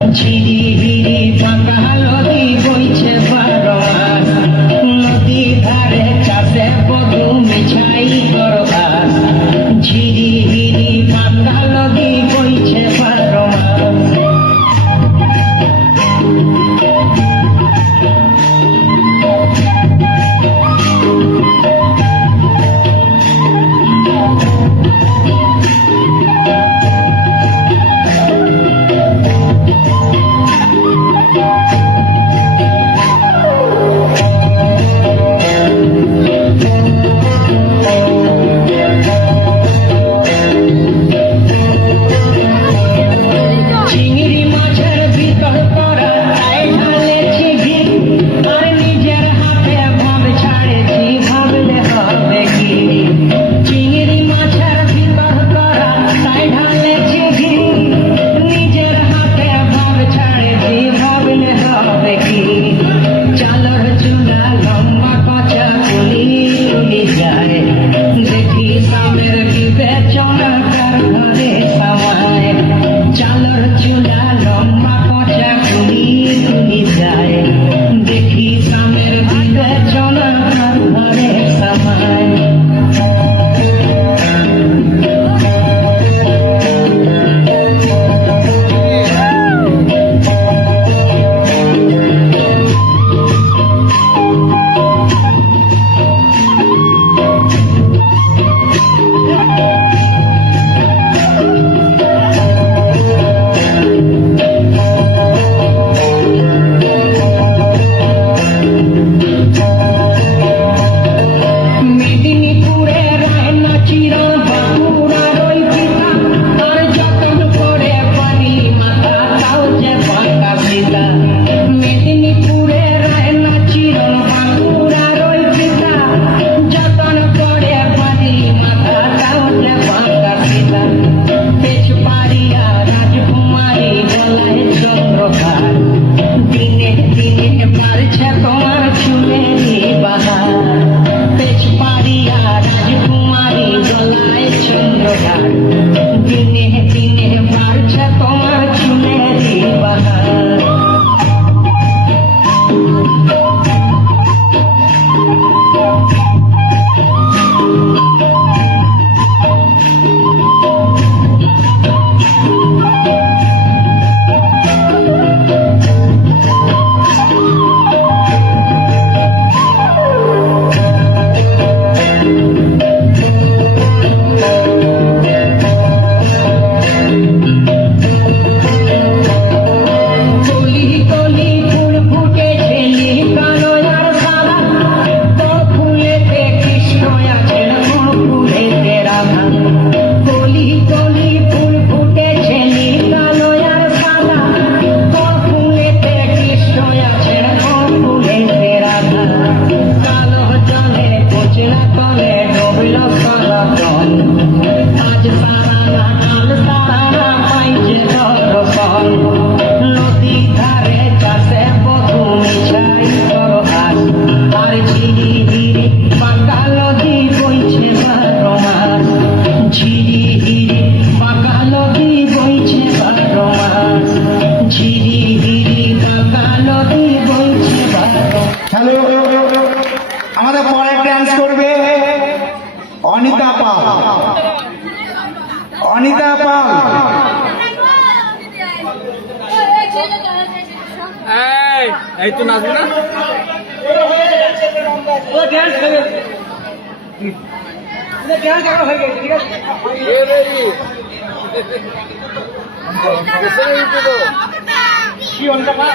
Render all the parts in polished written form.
ঝিরিঝিরি ফাঁকা নদী বইছে বারো মাস, নদী ধারে চাষে বধু মিছাই করবাস। ঝিরিঝিরি ফাঁকা নদী বইছে বারো মাস। আমাদের পরে ডান্স করবে অনিতা পাল। অনিতা পাল এই তো নাচবে না, ও ডান্স করে ডান্স করা হয়ে গেছে। ঠিক আছে কি অনিতা পাল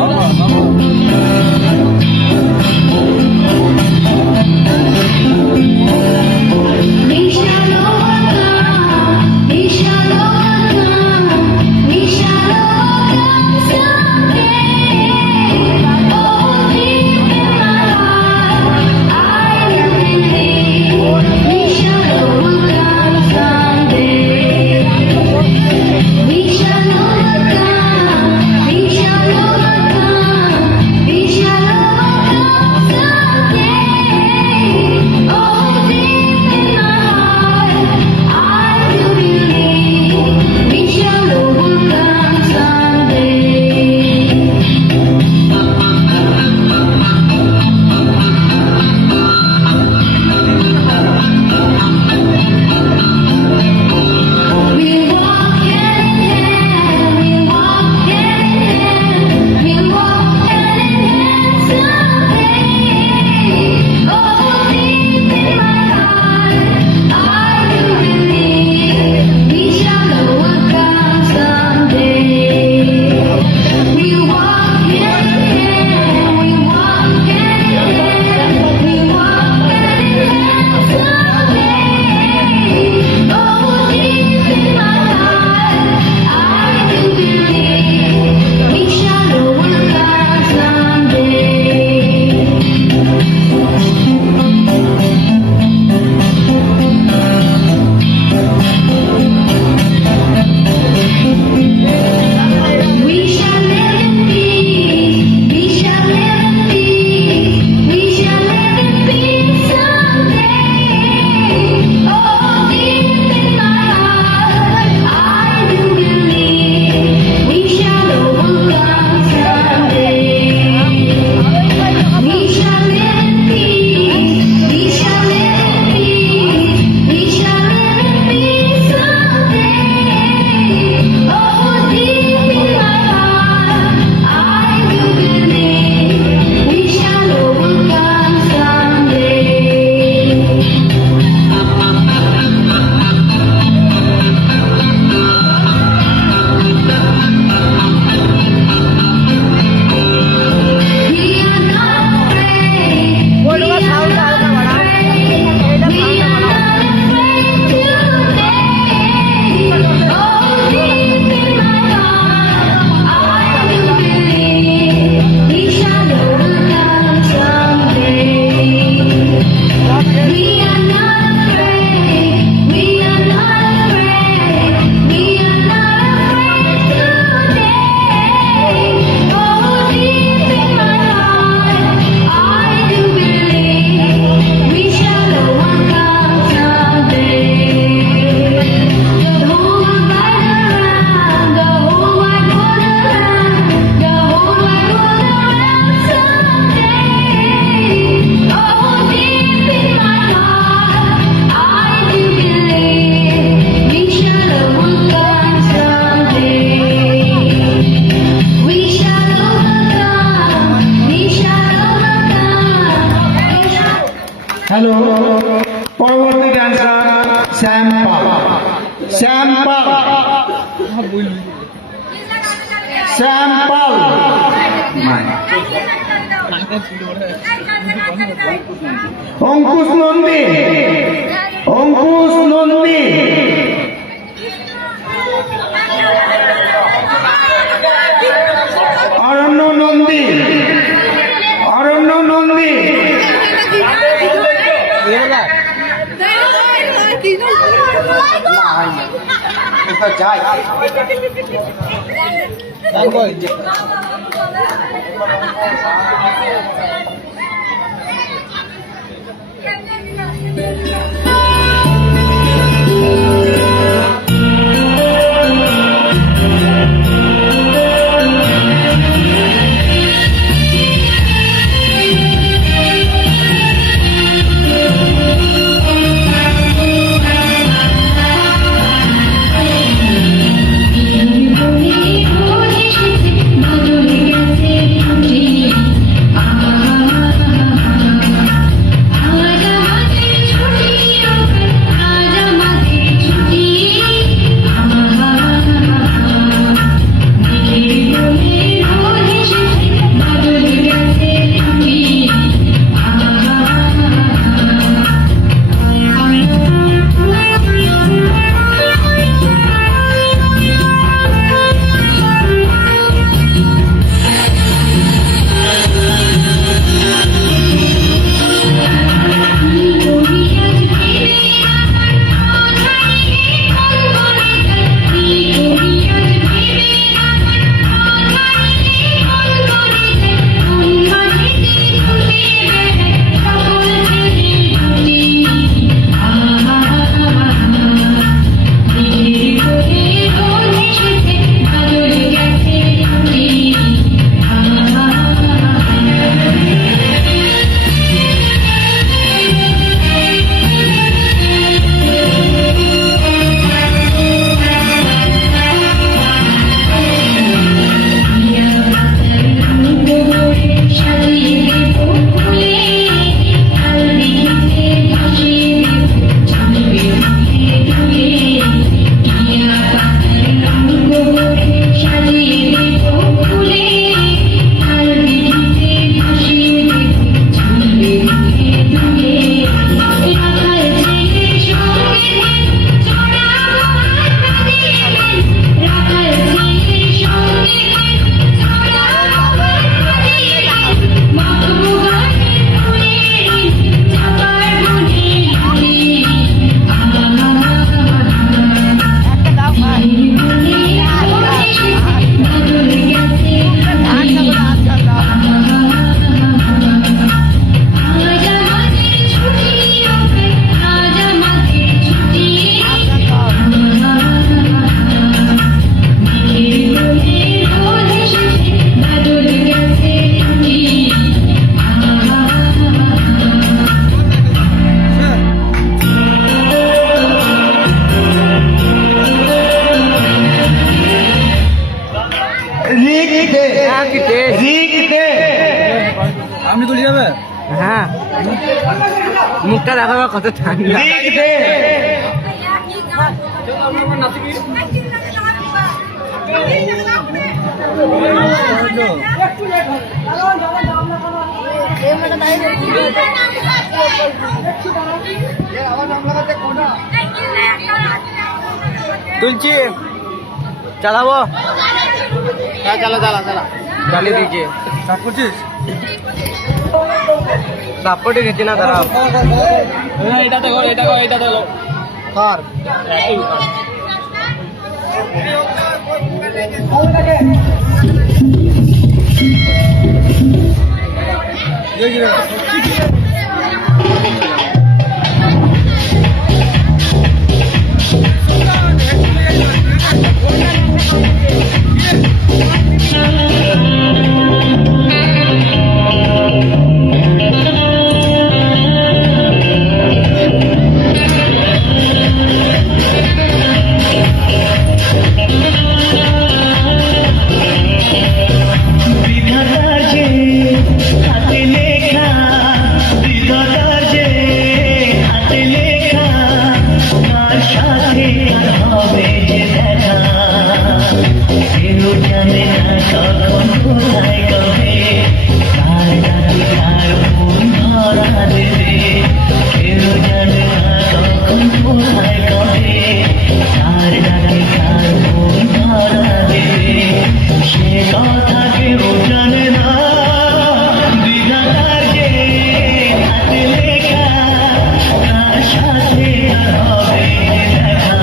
Oh, শ্যাম পাল অঙ্কুশ নন্দী অরণ্য নন্দী যাই আপনি তুলে যাবে? হ্যাঁ, মুখটা দেখাবে কত ঠান্ডা। তুলছি, চালাবো? হ্যাঁ, চালা চালিয়ে দিয়েছি। সাপ করছিস? সাপোর্টে নিচ্ছি না, দাঁড়াও। এটা দেখো, এটা দেখো। কার বিধাতার যে হাতে লেখা, বিধাতার যে জানে না কখন কোথায় কবে কার ডাকে কার মন ধরা দেবে কেউ জানে না কখন কোথায় কবে কার ডাকে কার মন ধরা দেবে সে কথা কেউ জানে না বিধাতার যে হাতে লেখা তার সাথে আর হবে দেখা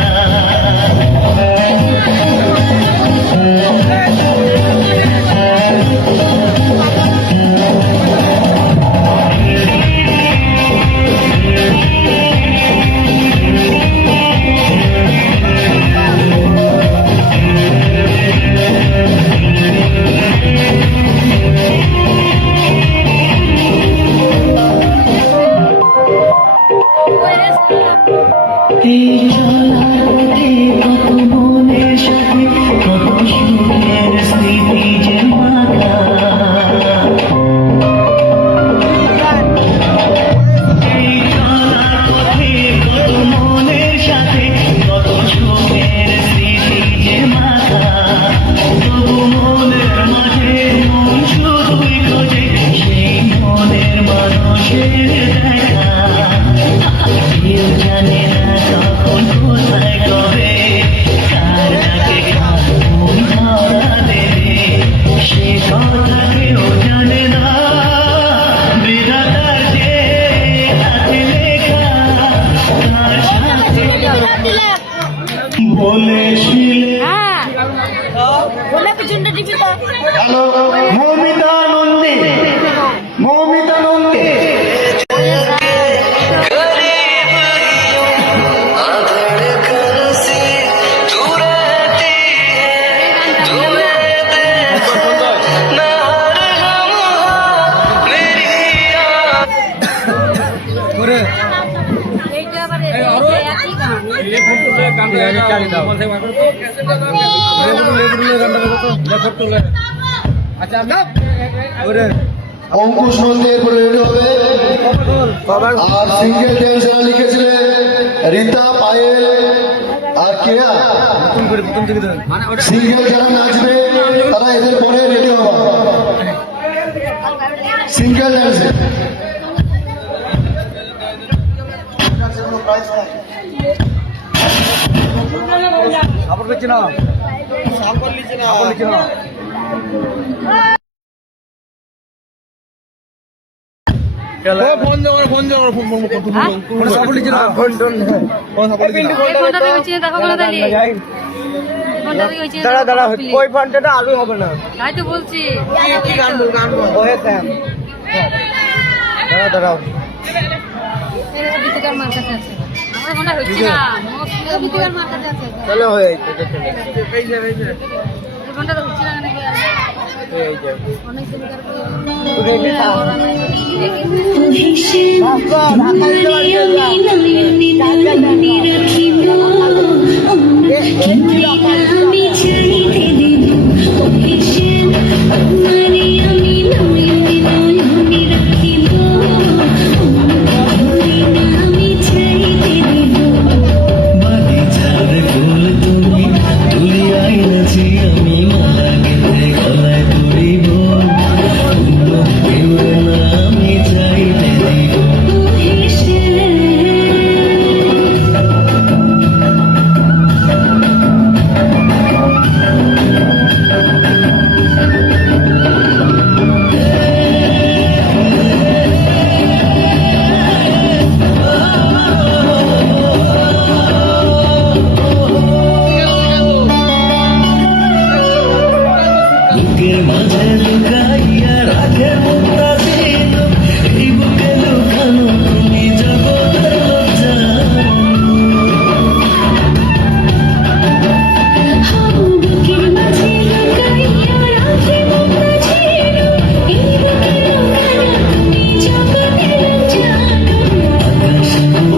এই চলার পথে কত মনের সাথে কত সুখের স্মৃতি যে মাখা এই চলার পথে কত মনের সাথে কত সুখের স্মৃতি যে মাখা তবু মনের মাঝে মন শুধুই খোঁজে সেই মনের মানুষের দেখা কেউ জানে না কখন কোথায় কবে কার ডাকে কার মন ধরা দেবে সে কথা কেউ জানে না বিধাতার যে হাতে লেখা তার সাথে বলেছিলে হ্যালো মৌমিতা নন্দী মৌমিতা নন্দী ওরে আচ্ছা অঙ্কুশ নন্দী এরপরে রেডি হবে আর সিঙ্গেল ড্যান্সার লিখেছিলে রীতা পায়েল আর কেয়া সিঙ্গেল যারা নাচবে তারা এদের পরে রেডি হবে সিঙ্গেল ড্যান্সে সাপোর্ট করছি না সাপোর্ট লিখছে না ফোন দাও ফোন সাপোর্ট লিখছে না ফোন সাপোর্ট লিখছে না দাঁড়া দাঁড়া ওই ফোনটা আলু হবে না তাই তো বলছি কি গান বল ওহে স্যাম দাঁড়া দাঁড়াও গীতিকার মার কাছে আছে আমার মনে হচ্ছে না গীতিকার মার কাছে আছে চলো হয়ে এই ঘন্টা তো হচ্ছে না নাকি অনেক গীতিকার আমি চাইতে দেব আমি রাখিব আমি চাইতে দেব বাগিচার ফুল তুমি তুলিয়াই নাচি আমি মালা গেঁথে গলায় পরিব আমি চাইতে দেব বুকের মাঝে লুকাইয়া রাখে মুক্তা ছিল এই বুকে লুকানো তুমি জগতের লজ্জা বুকের মাঝে লুকাইয়া রাখে মুক্তা ছিল এই বুকে লুকানো তুমি জগতের লজ্জা আকাশ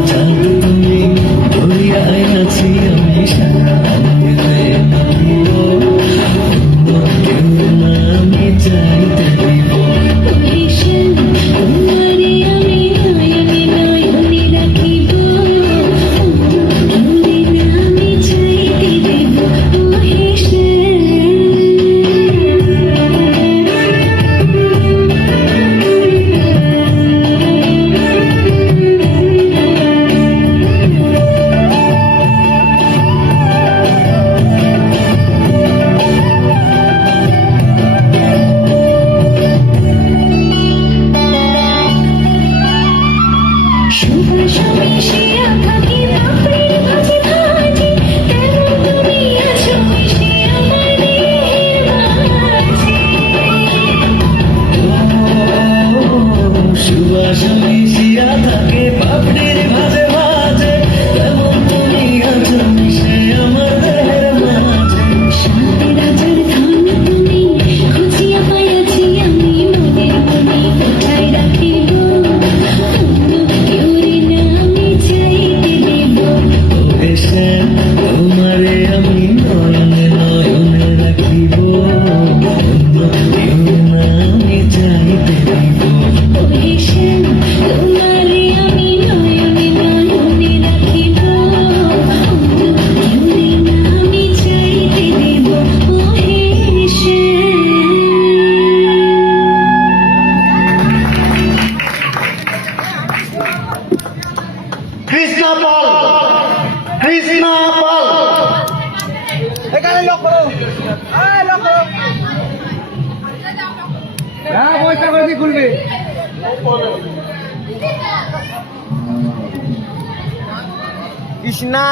চাঁদ তুমি ধরিয়াই নাচি আমি সারা আমি চাইতে দিব বাতাস মিশিয়া থাকে পাপড়ির ভাজে ভাজে তেমন তুমি আছো মিশে আমার দেহের মাঝে শান্তি রাজার ধন তুমি খুঁজিয়া পাইয়াছি আমি মনের মনে কোথায় রাখিব অন্য কেউরে না আমি চাইতে দেব এসে তোমারে আমি নয়নে নয়নে রাখিব অন্য কেউ না আমি চাইতে দিব ওহে শ্যাম তোমারে আমি নয়নে নয়নে রাখিব অন্য কেউরে না আমি চাইতে দেব ওহে শ্যাম। কৃষ্ণা পাল, কৃষ্ণা পাল। এখানে লক করো লক করো হ্যাঁ পয়সা করে দিয়ে খুলবে কৃষ্ণা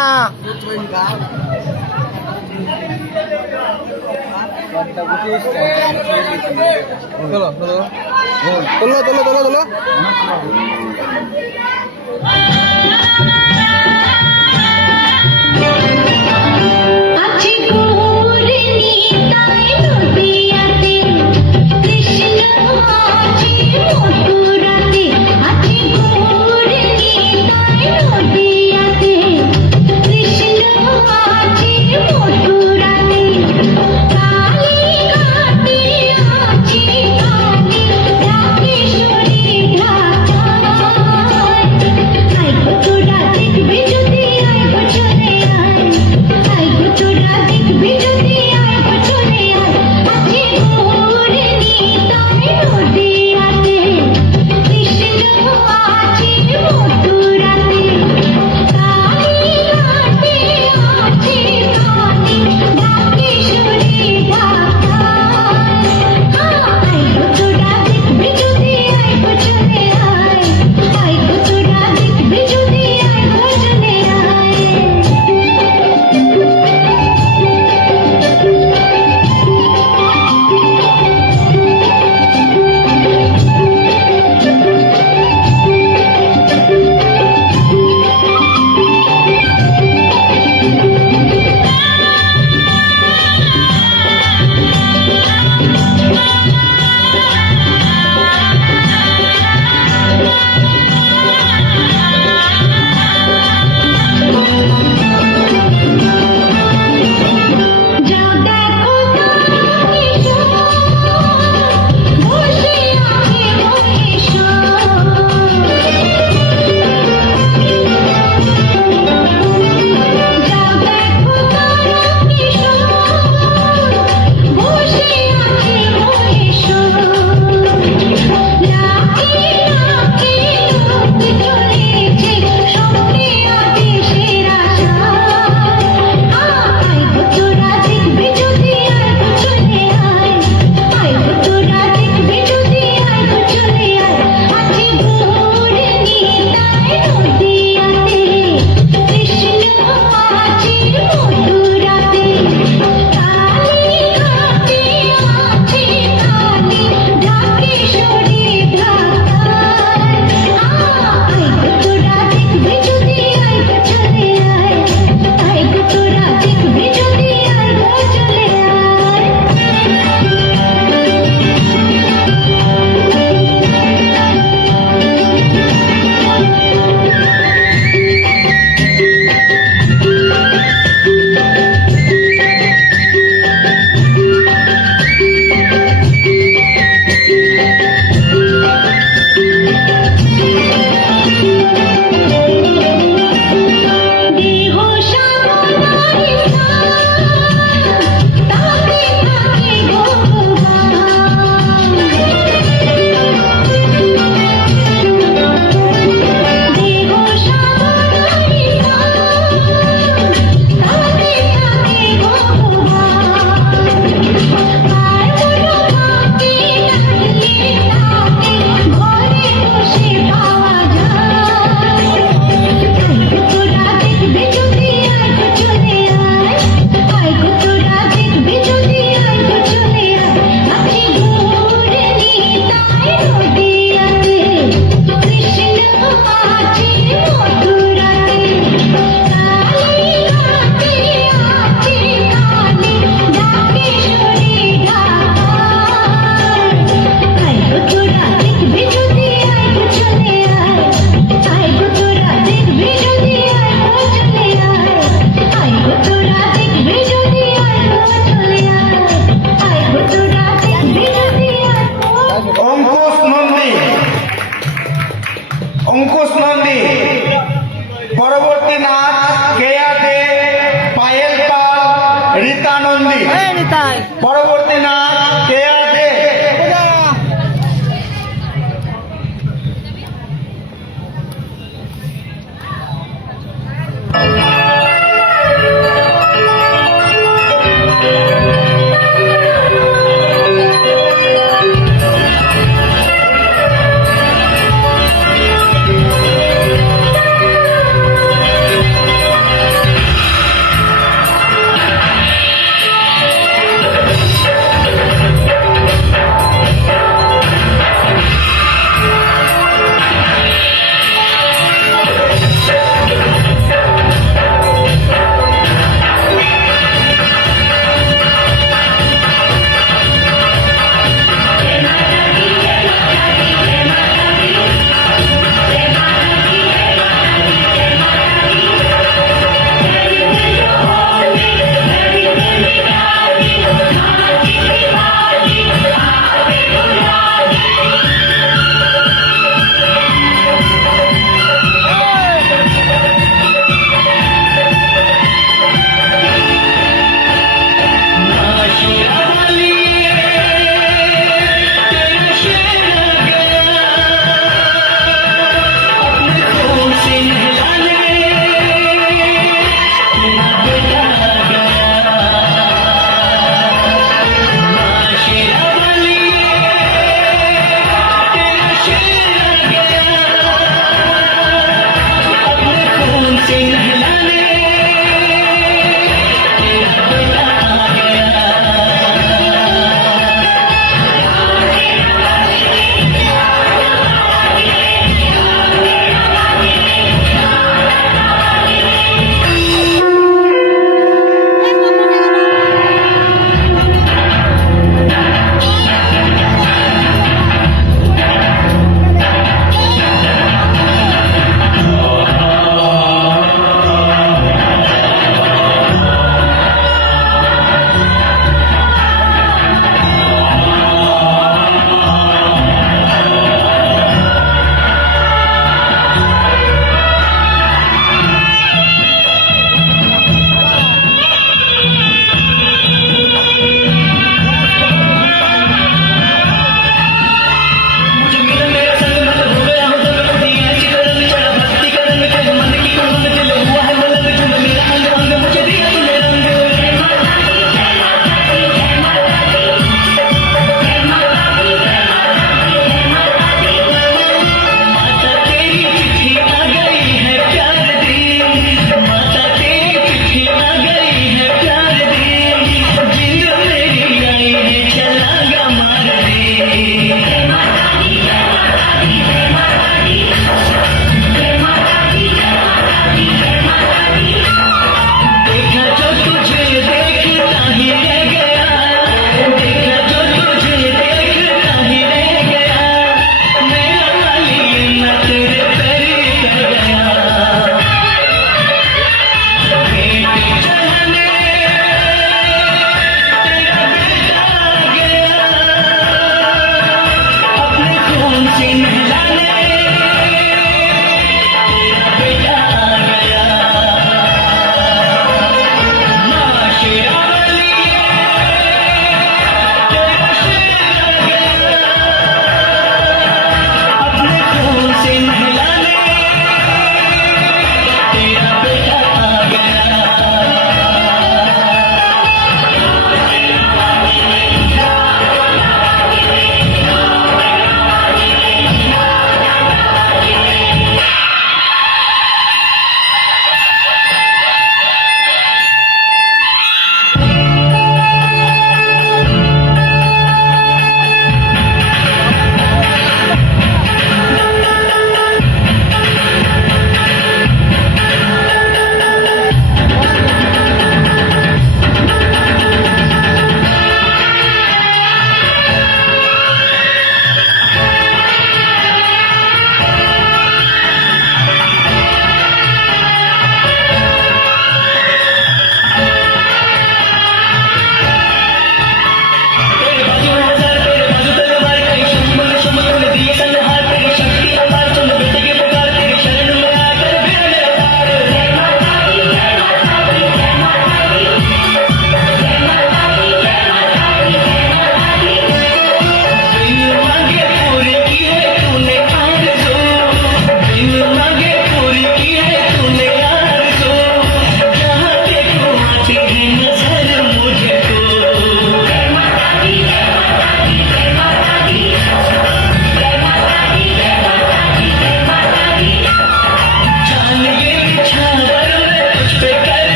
তোলো তোলো তোলো তোলো তোলো তোলো আছি গৌরে নিতাই নদিয়াতে কৃষ্ণ আছে মথুরাতে আছি গৌরে নিতাই নদিয়াতে কৃষ্ণ আছে মথুরাতে কালী ঘাটে আছে কালী রাকেশ্বরী ঢাকা পরবর্তী নাচ কে আছে?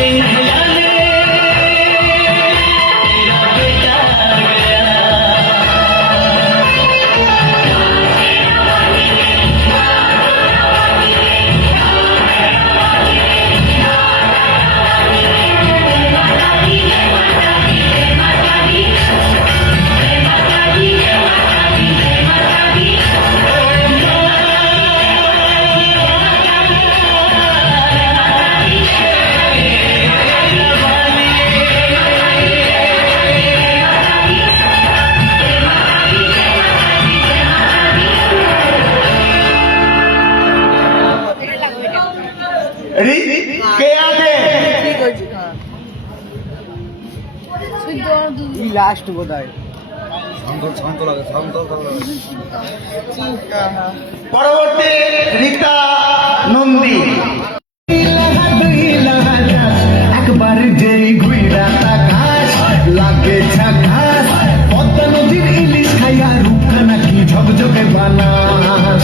सिंह लाले तेरा बेटा गया কে আছে লাস্ট বোধ হয় পরবর্তী রীতা নন্দী একবার যেই ঘুইরা তাকাস লাগে ঝাকাস পদ্মা নদীর ইলিশ খাইয়া রূপখানা কি ঝকঝকে বানাস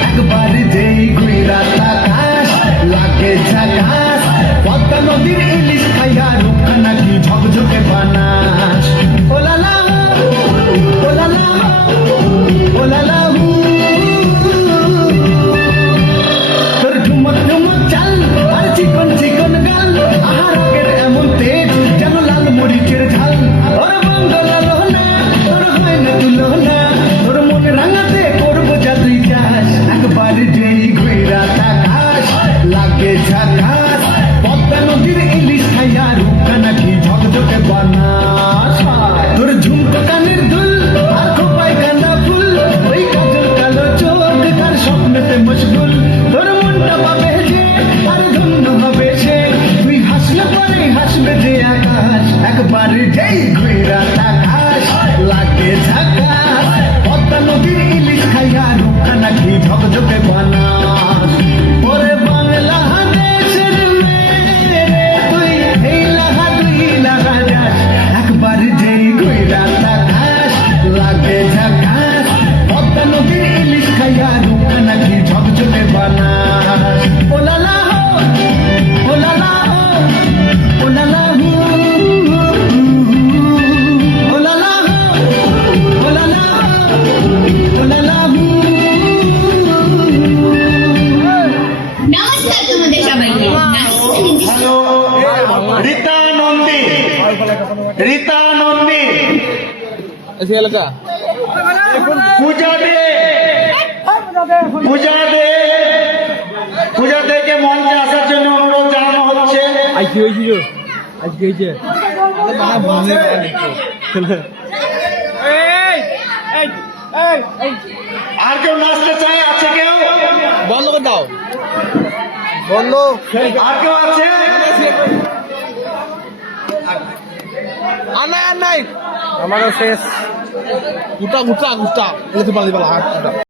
একবার যেই ঘুইরা তাকাস লাগে ঝাকাস পদ্মা নদীর ইলিশ খাইয়া রূপখানা কি ঝকঝকে বানাস ওলালা ওলালা ওলালা তোর ঝুমক ঝুমক চাল আর চিকন চিকন গাল আহারকের এমন তেজ যেন লাল মরিচের ঝাল ওর বাংলা লোহনা তোর হয় না তুলনা তোর মনে রাঙাতে করবো যা তুই চাস একবার যেই ঘুইরা তাকাস লাগে ঝাকাস পদ্মা নদীর ইলিশ খাইয়া রূপখানা কি ঝকঝকে বানাস তোর ঝুমকো কানের দুল আর খোপায় গাঁদা ফুল ওই কাজল কালো চোখ কার স্বপ্নেতে মশগুল তোর মনটা পাবে যে আর ধন্য হবে সে তুই হাসলে পরে হাসবে যে আকাশ একবার যেই ঘুইরা তাকাস লাগে ঝাকাস পদ্মা নদীর ইলিশ খাইয়া রূপখানা কি ঝকঝকে বানাস ওরে বাংলা দেশের মেয়ে রে তুই এই লাগা দুই লাগা যাস একবার যেই ঘুইরা তাকাস লাগে ঝাকাস পদ্মা নদীর ইলিশ খাইয়া রূপখানা কি ঝকঝকে বানাস ওলালা হো ওলালা হো ওলালা হো ওলালা হো ওলালা হো ওলালা হো নমস্কার তোমাদের সবাইকে হ্যালো রীতা নন্দী রীতা নন্দী এসে এলাকা পূজা দে পূজা দে পূজা দেকে মঞ্চে আসার জন্য অনুরোধ জানানো হচ্ছে আজ কি হয়েছিল আজ কি হয়েছে আর কেউ নাচতে চায় আছে কেউ বন্ধ করে দাও বন্ধ আর কেউ আছে আর নাই আমারও শেষ গুটা গুটা গুটা এলে তো পালি পালা